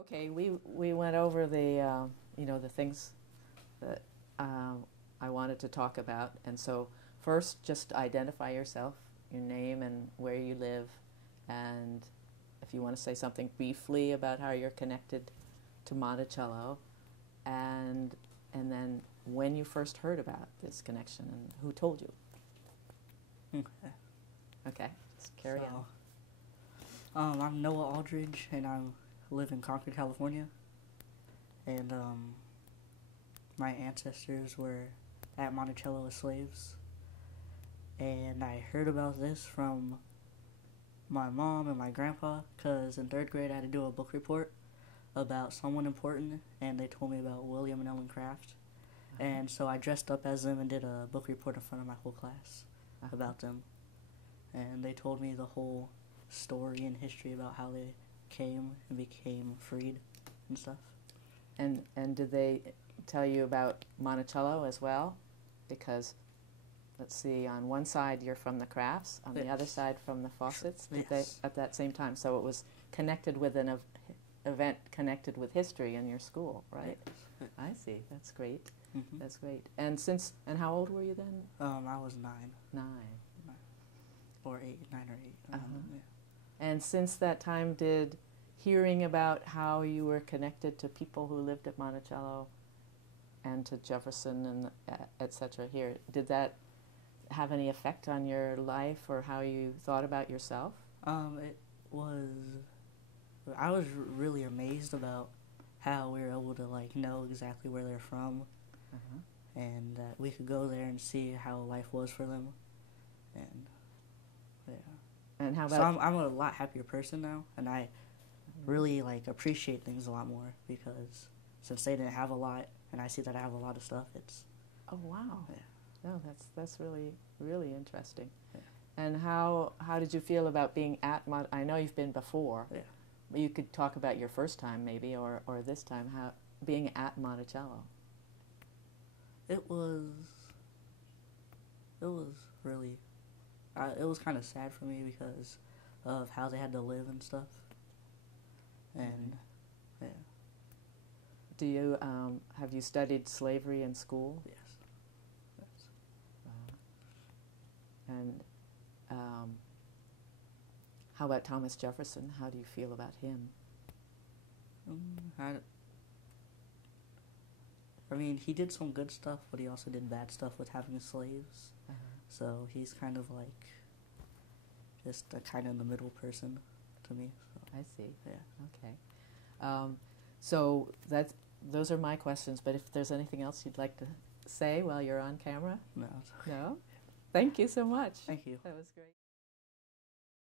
Okay, we went over the the things that I wanted to talk about, and so first, just identify yourself, your name and where you live, and if you want to say something briefly about how you're connected to Monticello, and then when you first heard about this connection and who told you. Okay. Okay, just carry on. I'm Noah Aldridge, and I live in Concord, California. And my ancestors were at Monticello as slaves. And I heard about this from my mom and my grandpa, because in 3rd grade I had to do a book report about someone important, and they told me about William and Ellen Craft. And so I dressed up as them and did a book report in front of my whole class about them. And they told me the whole story and history about how they came and became freed and stuff. And did they tell you about Monticello as well? Because, let's see, on one side you're from the Crafts, on the other side from the Fawcett's. Did they at that same time? So it was connected with an event connected with history in your school, right? Yes. I see. That's great. Mm-hmm. That's great. And how old were you then? I was 9. 9. Or 8, 9 or 8. Yeah. Yeah. And since that time, did hearing about how you were connected to people who lived at Monticello and to Jefferson and etc. here, did that have any effect on your life or how you thought about yourself? It was. I was really amazed about how we were able to know exactly where they're from, and that we could go there and see how life was for them, and yeah. And how about? So I'm a lot happier person now, and I really appreciate things a lot more, because since they didn't have a lot, and I see that I have a lot of stuff, it's. Oh wow! Yeah. No, that's really interesting. Yeah. And how did you feel about being at I know you've been before. Yeah. You could talk about your first time maybe, or this time, how being at Monticello. It was really, it was kind of sad for me because of how they had to live and stuff. And, yeah. Do you, have you studied slavery in school? Yes. Yes. And how about Thomas Jefferson? How do you feel about him? I mean, he did some good stuff, but he also did bad stuff with having slaves. So he's kind of just a kind of in the middle person to me. So. I see. Yeah. Okay. So those are my questions, but if there's anything else you'd like to say while you're on camera? No. No? Thank you so much. Thank you. That was great.